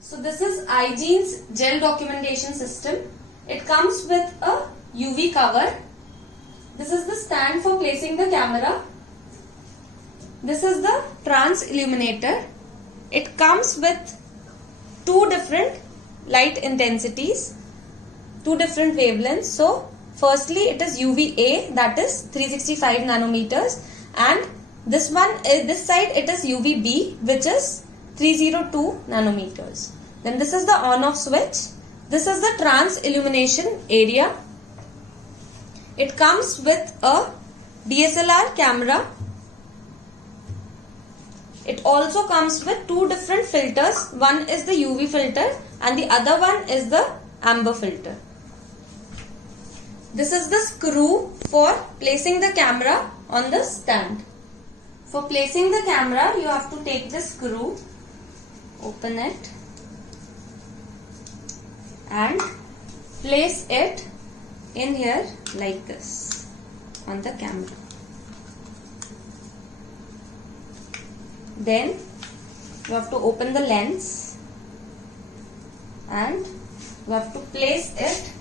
So this is iGene's gel documentation system. It comes with a UV cover. This is the stand for placing the camera. This is the trans illuminator. It comes with two different light intensities, two different wavelengths. So firstly it is UVA, that is 365 nanometers, and this side it is UVB, which is 302 nanometers. Then this is the on off switch. This is the trans illumination area. It comes with a DSLR camera. It also comes with two different filters. One is the UV filter and the other one is the amber filter. This is the screw for placing the camera on the stand. For placing the camera, you have to take the screw, open it and place it in here like this on the camera. Then you have to open the lens and you have to place it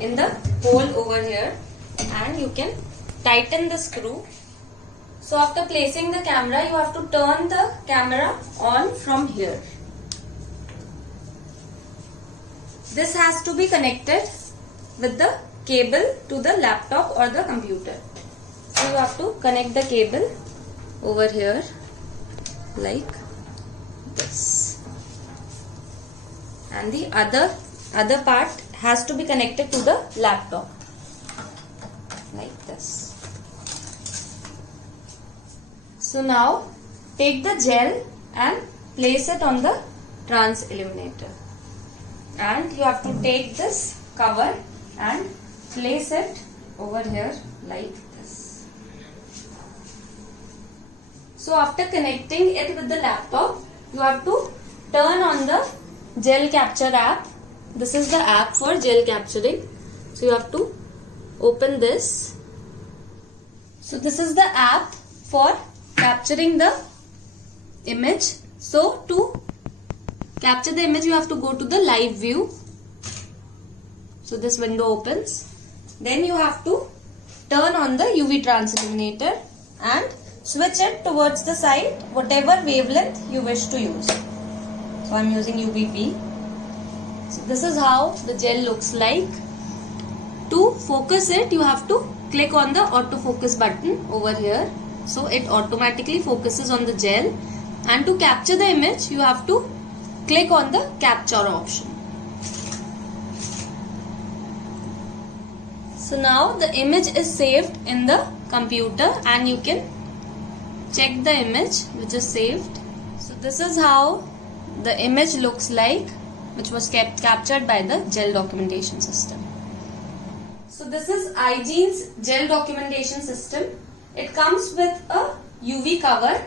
in the hole over here and you can tighten the screw. So after placing the camera, you have to turn the camera on from here. This has to be connected with the cable to the laptop or the computer. So you have to connect the cable over here like this, and the other part has to be connected to the laptop like this. So now take the gel and place it on the trans illuminator, and you have to take this cover and place it over here like this. So after connecting it with the laptop, you have to turn on the gel capture app. This is the app for gel capturing. So you have to open this. So this is the app for capturing the image. So to capture the image, you have to go to the live view. So this window opens. Then you have to turn on the UV trans illuminator and switch it towards the side, whatever wavelength you wish to use. So I am using UVB. So this is how the gel looks like. To focus it, you have to click on the autofocus button over here. So it automatically focuses on the gel. And to capture the image, you have to click on the capture option. So now the image is saved in the computer and you can check the image which is saved. So this is how the image looks like, which was captured by the gel documentation system. So this is iGene's gel documentation system. It comes with a UV cover.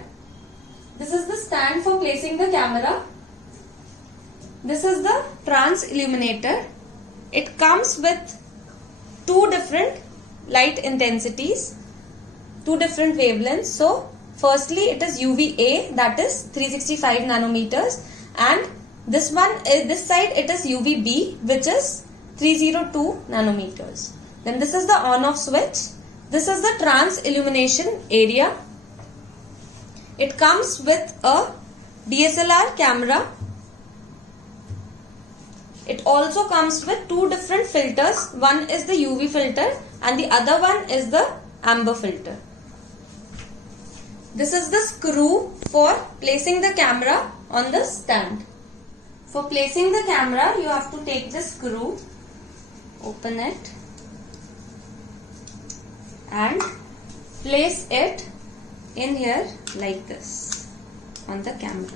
This is the stand for placing the camera. This is the trans illuminator. It comes with two different light intensities, two different wavelengths. So firstly it is UVA, that is 365 nanometers, and this side it is UVB, which is 302 nanometers. Then this is the on off switch. This is the trans illumination area. It comes with a DSLR camera. It also comes with two different filters. One is the UV filter and the other one is the amber filter. This is the screw for placing the camera on the stand. For placing the camera, you have to take the screw, open it and place it in here like this on the camera.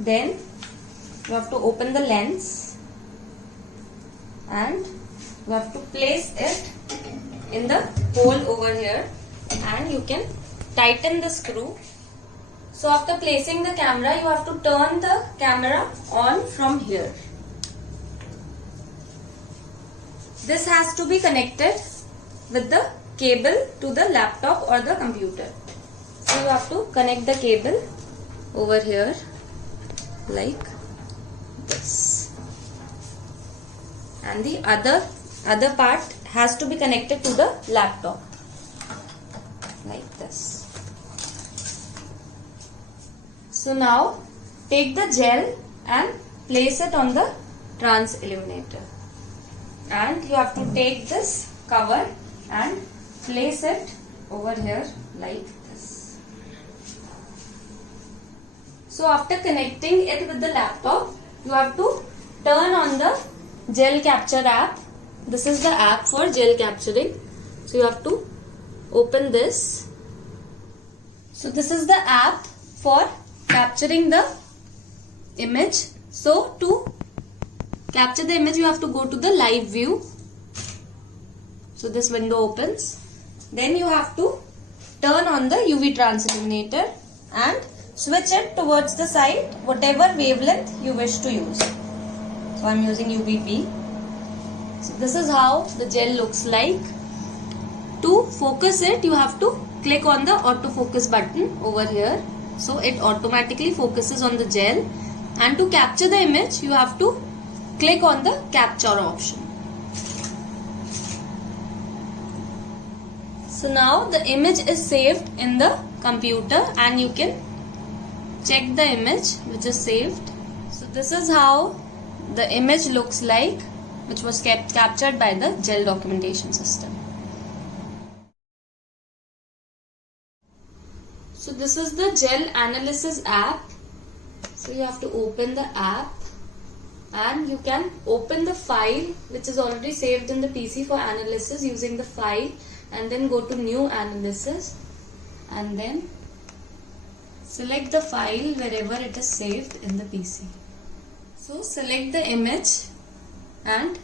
Then you have to open the lens and you have to place it in the hole over here and you can tighten the screw. So after placing the camera, you have to turn the camera on from here. This has to be connected with the cable to the laptop or the computer. So you have to connect the cable over here like this, and the other part has to be connected to the laptop like this. So now take the gel and place it on the trans illuminator, and you have to take this cover and place it over here like this. So after connecting it with the laptop, you have to turn on the gel capture app. This is the app for gel capturing. So you have to open this. So this is the app for capturing the image. So to capture the image, you have to go to the live view. So this window opens. Then you have to turn on the UV trans illuminator and switch it towards the side, whatever wavelength you wish to use. So I am using UVP. So this is how the gel looks like. To focus it, you have to click on the autofocus button over here. So it automatically focuses on the gel. And to capture the image, you have to click on the capture option. So now the image is saved in the computer and you can check the image which is saved. So this is how the image looks like, which was captured by the gel documentation system. So this is the gel analysis app. So you have to open the app and you can open the file which is already saved in the PC for analysis using the file, and then go to new analysis and then select the file wherever it is saved in the PC. So select the image and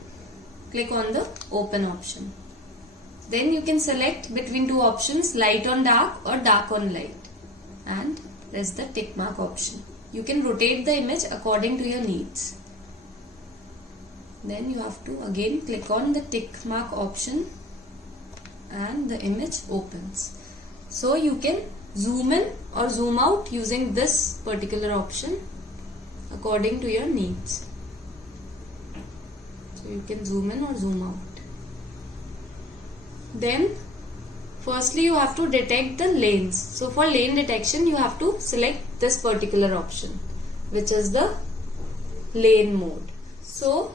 click on the open option. Then you can select between two options, light on dark or dark on light, and there's the tick mark option. You can rotate the image according to your needs. Then you have to again click on the tick mark option and the image opens. So you can zoom in or zoom out using this particular option according to your needs. So you can zoom in or zoom out. Then firstly you have to detect the lanes. So for lane detection you have to select this particular option, which is the lane mode. So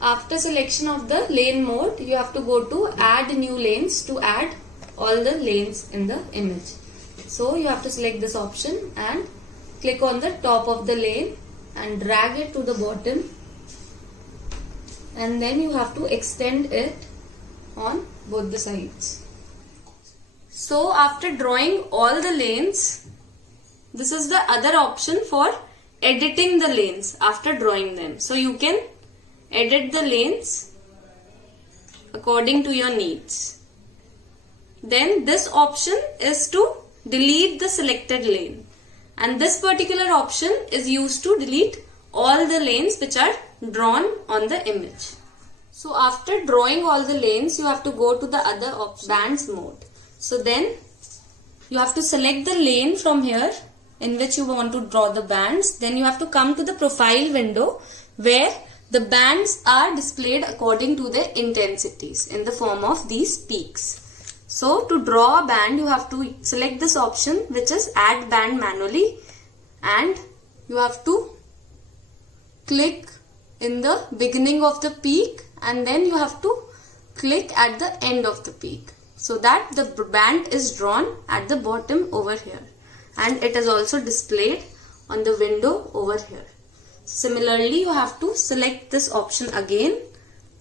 after selection of the lane mode, you have to go to add new lanes to add all the lanes in the image. So you have to select this option and click on the top of the lane and drag it to the bottom, and then you have to extend it on both the sides. So after drawing all the lanes, this is the other option for editing the lanes after drawing them. So you can edit the lanes according to your needs. Then this option is to delete the selected lane, and this particular option is used to delete all the lanes which are drawn on the image. So after drawing all the lanes, you have to go to the other option, bands mode. So then you have to select the lane from here in which you want to draw the bands. Then you have to come to the profile window where the bands are displayed according to their intensities in the form of these peaks. So to draw a band, you have to select this option, which is add band manually, and you have to click in the beginning of the peak and then you have to click at the end of the peak, so that the band is drawn at the bottom over here and it is also displayed on the window over here. Similarly, you have to select this option again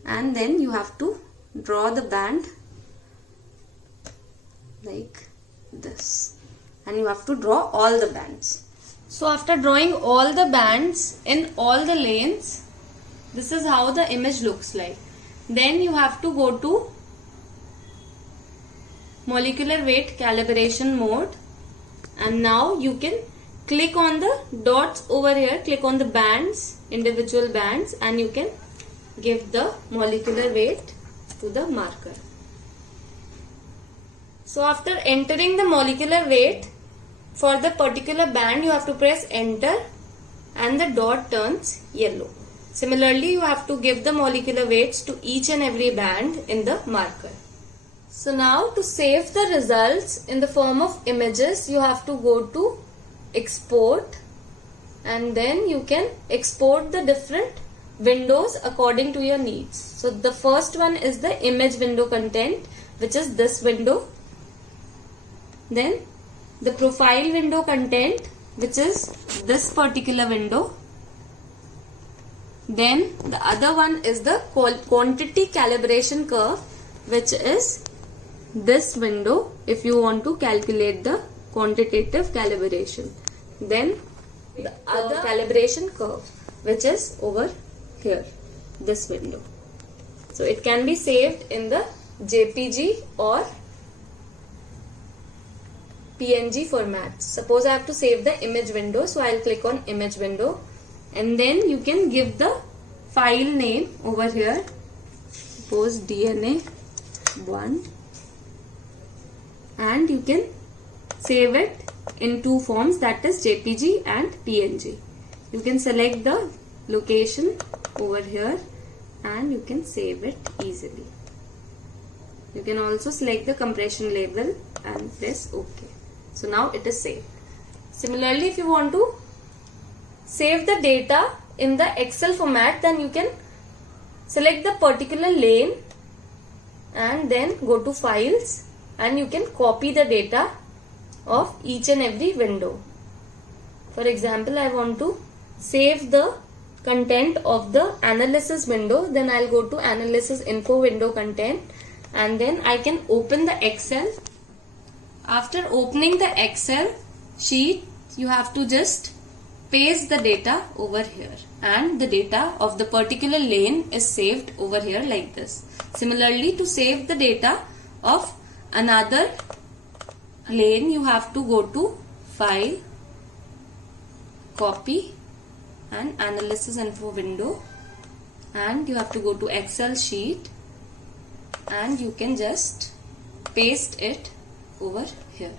and then you have to draw the band like this, and you have to draw all the bands. So after drawing all the bands in all the lanes, this is how the image looks like. Then you have to go to molecular weight calibration mode, and now you can click on the dots over here, click on the bands, individual bands, and you can give the molecular weight to the marker. So after entering the molecular weight, for the particular band you have to press enter and the dot turns yellow. Similarly, you have to give the molecular weights to each and every band in the marker. So now to save the results in the form of images, you have to go to export, and then you can export the different windows according to your needs. So the first one is the image window content, which is this window. Then the profile window content, which is this particular window. Then the other one is the quantity calibration curve, which is this window if you want to calculate the quantitative calibration. Then the other calibration curve, which is over here, this window. So it can be saved in the JPG or PNG format. Suppose I have to save the image window, so I'll click on image window, and then you can give the file name over here. Suppose DNA 1, and you can save it in two forms, that is JPG and PNG. You can select the location over here and you can save it easily. You can also select the compression label and press OK. So now it is saved. Similarly, if you want to save the data in the Excel format, then you can select the particular lane and then go to files, and you can copy the data of each and every window. For example, I want to save the content of the analysis window, then I'll go to analysis info window content, and then I can open the Excel. After opening the Excel sheet, you have to just paste the data over here, and the data of the particular lane is saved over here like this. Similarly, to save the data of another lane, you have to go to file, copy, and analysis info window, and you have to go to Excel sheet, and you can just paste it over here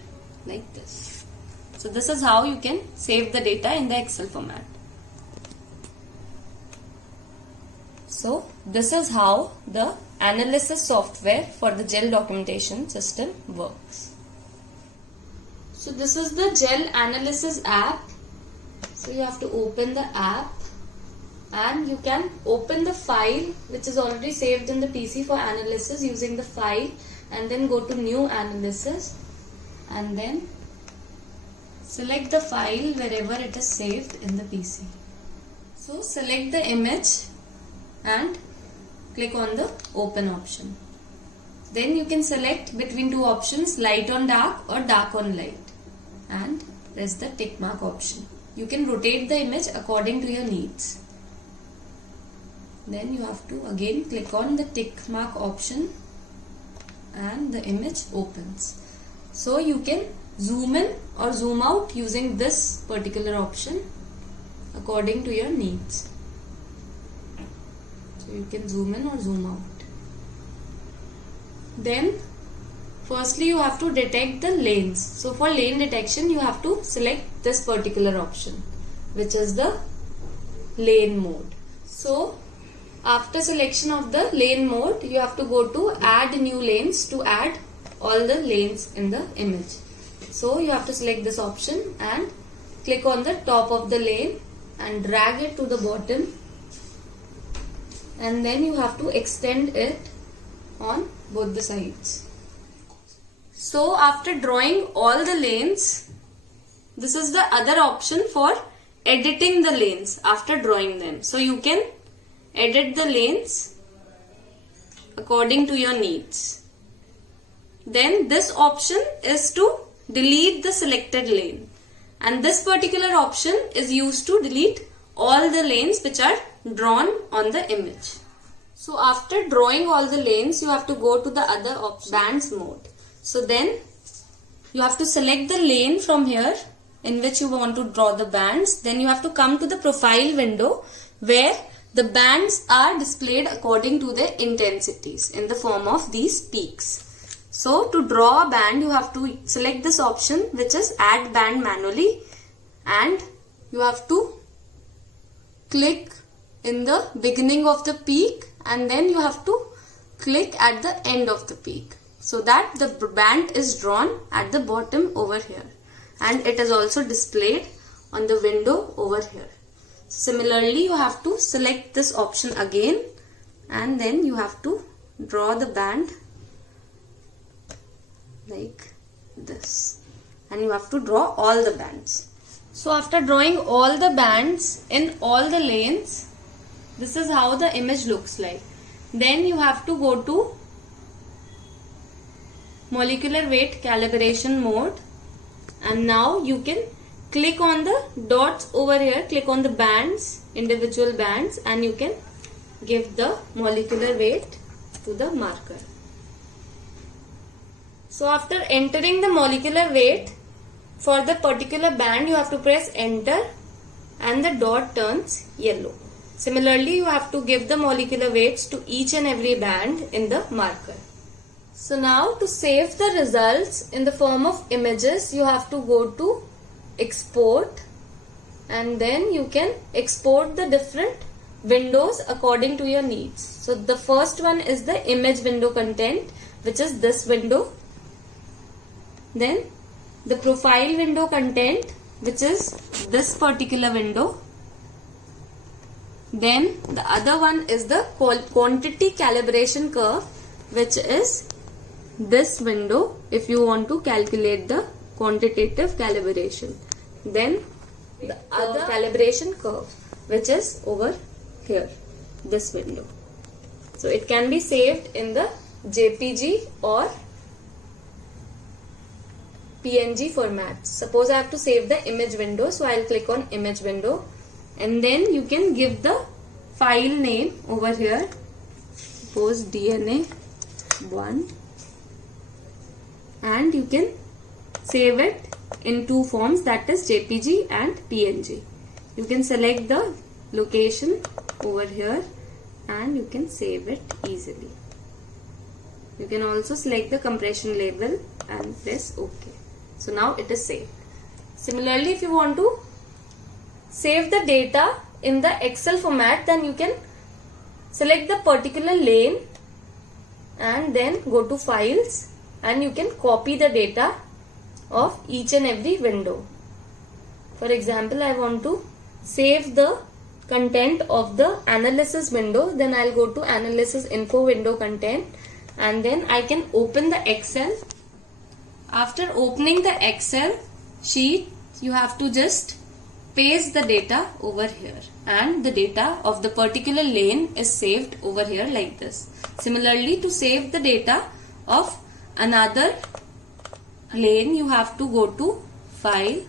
like this. So this is how you can save the data in the Excel format. So this is how the analysis software for the GEL documentation system works. So this is the GEL analysis app. So you have to open the app, and you can open the file which is already saved in the PC for analysis using the file, and then go to new analysis, and then select the file wherever it is saved in the PC. So select the image and click on the open option. Then you can select between two options, light on dark or dark on light, and press the tick mark option. You can rotate the image according to your needs. Then you have to again click on the tick mark option, and the image opens. So you can zoom in or zoom out using this particular option according to your needs. So you can zoom in or zoom out. Then firstly you have to detect the lanes. So for lane detection you have to select this particular option, which is the lane mode. So after selection of the lane mode, you have to go to add new lanes to add all the lanes in the image. So you have to select this option and click on the top of the lane and drag it to the bottom, and then you have to extend it on both the sides. So after drawing all the lanes, this is the other option for editing the lanes after drawing them. So you can edit the lanes according to your needs. Then this option is to delete the selected lane, and this particular option is used to delete all the lanes which are drawn on the image. So after drawing all the lanes, you have to go to the other option, bands mode. So then you have to select the lane from here in which you want to draw the bands. Then you have to come to the profile window where the bands are displayed according to their intensities in the form of these peaks. So to draw a band, you have to select this option, which is add band manually, and you have to click in the beginning of the peak and then you have to click at the end of the peak, so that the band is drawn at the bottom over here, and it is also displayed on the window over here. Similarly, you have to select this option again and then you have to draw the band like this, and you have to draw all the bands. So after drawing all the bands in all the lanes, this is how the image looks like. Then you have to go to molecular weight calibration mode, and now you can click on the dots over here, click on the bands, individual bands, and you can give the molecular weight to the marker. So after entering the molecular weight for the particular band, you have to press enter and the dot turns yellow. Similarly, you have to give the molecular weights to each and every band in the marker. So now to save the results in the form of images, you have to go to export, and then you can export the different windows according to your needs. So the first one is the image window content, which is this window. Then the profile window content, which is this particular window. Then the other one is the quantity calibration curve, which is this window if you want to calculate the quantitative calibration. Then the other calibration curve, which is over here, this window. So it can be saved in the JPG or PNG format. Suppose I have to save the image window, so I'll click on image window, and then you can give the file name over here. Suppose DNA 1, and you can save it in two forms, that is JPG and PNG. You can select the location over here and you can save it easily. You can also select the compression level and press OK. So now it is saved. Similarly, if you want to save the data in the Excel format, then you can select the particular lane and then go to files, and you can copy the data of each and every window. For example, I want to save the content of the analysis window, then I'll go to analysis info window content, and then I can open the Excel. After opening the Excel sheet, you have to just paste the data over here, and the data of the particular lane is saved over here like this. Similarly, to save the data of another lane, you have to go to file,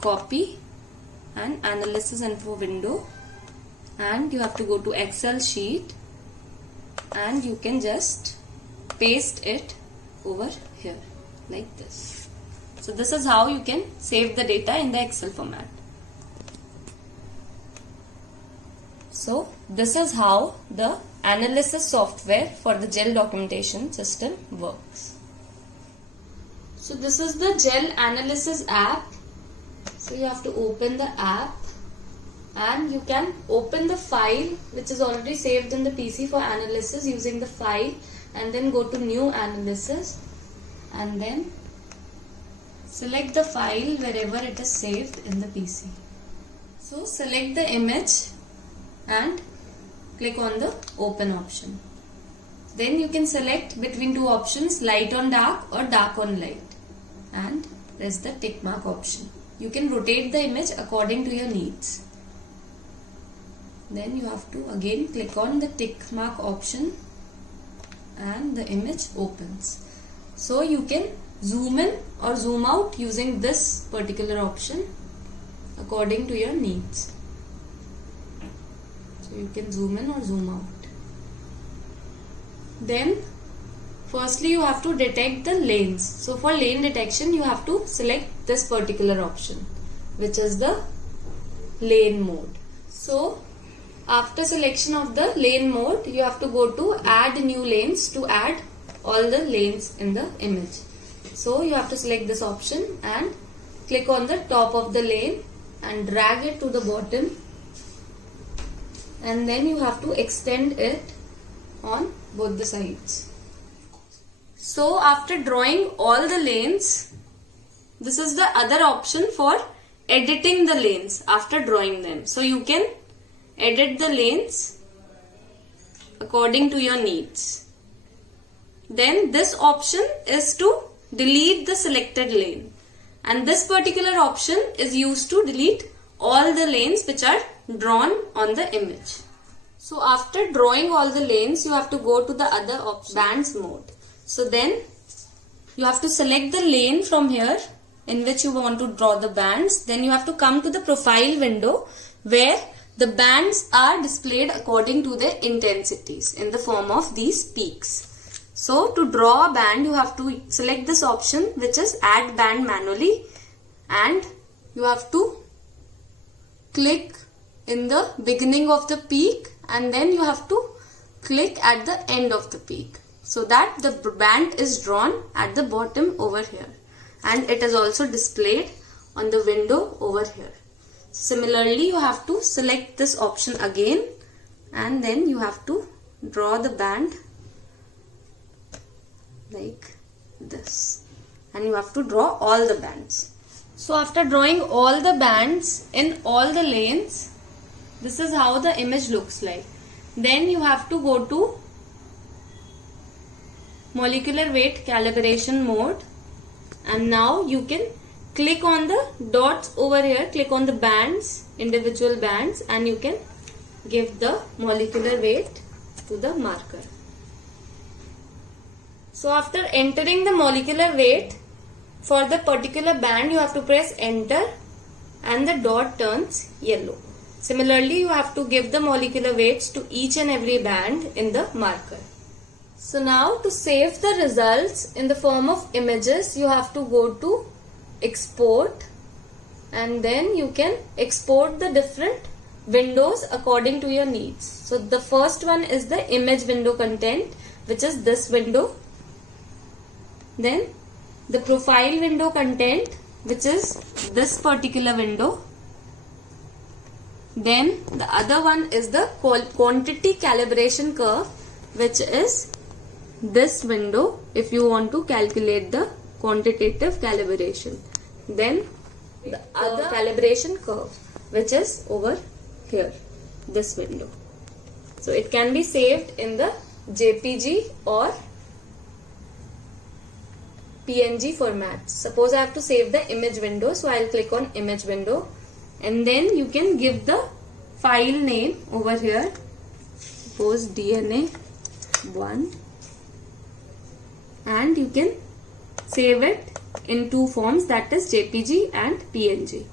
copy, and analysis info window, and you have to go to Excel sheet, and you can just paste it over here like this. So this is how you can save the data in the Excel format. So this is how the analysis software for the GEL documentation system works. So this is the GEL analysis app. So you have to open the app, and you can open the file which is already saved in the PC for analysis using the file, and then go to new analysis, and then select the file wherever it is saved in the PC. So select the image and click on the open option. Then you can select between two options, light on dark or dark on light, and press the tick mark option. You can rotate the image according to your needs. Then you have to again click on the tick mark option and the image opens. So you can zoom in or zoom out using this particular option according to your needs. So you can zoom in or zoom out. Then firstly you have to detect the lanes. So for lane detection you have to select this particular option, which is the lane mode. So after selection of the lane mode, you have to go to add new lanes to add all the lanes in the image. So you have to select this option and click on the top of the lane and drag it to the bottom, and then you have to extend it on both the sides. So after drawing all the lanes, this is the other option for editing the lanes after drawing them. So you can edit the lanes according to your needs. Then this option is to delete the selected lane, and this particular option is used to delete all the lanes which are drawn on the image. So after drawing all the lanes, you have to go to the other option, bands mode. So then you have to select the lane from here in which you want to draw the bands. Then you have to come to the profile window where the bands are displayed according to their intensities in the form of these peaks. So to draw a band, you have to select this option which is add band manually, and you have to click in the beginning of the peak, and then you have to click at the end of the peak, so that the band is drawn at the bottom over here, and it is also displayed on the window over here. Similarly, you have to select this option again, and then you have to draw the band like this, and you have to draw all the bands. So after drawing all the bands in all the lanes, this is how the image looks like. Then you have to go to molecular weight calibration mode, and now you can click on the dots over here, click on the bands, individual bands, and you can give the molecular weight to the marker. So after entering the molecular weight for the particular band, you have to press enter and the dot turns yellow. Similarly, you have to give the molecular weights to each and every band in the marker. So now to save the results in the form of images, you have to go to export, and then you can export the different windows according to your needs. So the first one is the image window content, which is this window. Then the profile window content, which is this particular window. Then the other one is the quantity calibration curve, which is this window if you want to calculate the quantitative calibration. Then the other calibration curve, which is over here, this window. So it can be saved in the JPG or PNG format. Suppose I have to save the image window, so I'll click on image window, and then you can give the file name over here. Suppose DNA 1, and you can save it in two forms, that is JPG and PNG.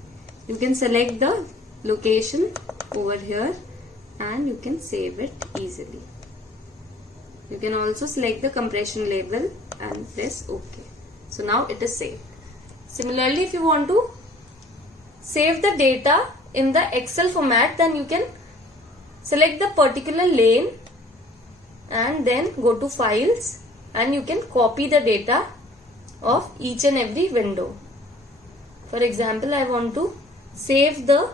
You can select the location over here and you can save it easily. You can also select the compression level and press OK. So now it is saved. Similarly, if you want to save the data in the Excel format, then you can select the particular lane and then go to files, and you can copy the data of each and every window. For example, I want to save the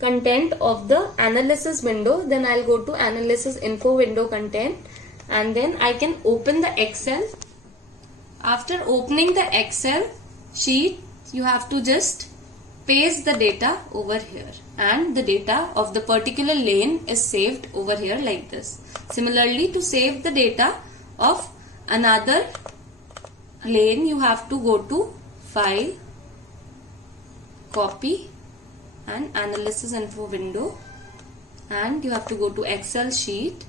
content of the analysis window, then I'll go to analysis info window content, and then I can open the Excel. After opening the Excel sheet, you have to just paste the data over here, and the data of the particular lane is saved over here like this. Similarly, to save the data of another lane, you have to go to file, copy, and analysis info window, and you have to go to Excel sheet,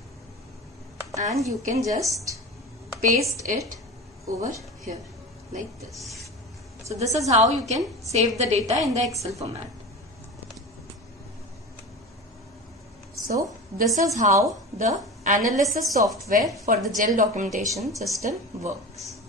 and you can just paste it over here like this. So this is how you can save the data in the Excel format. So this is how the analysis software for the GEL documentation system works.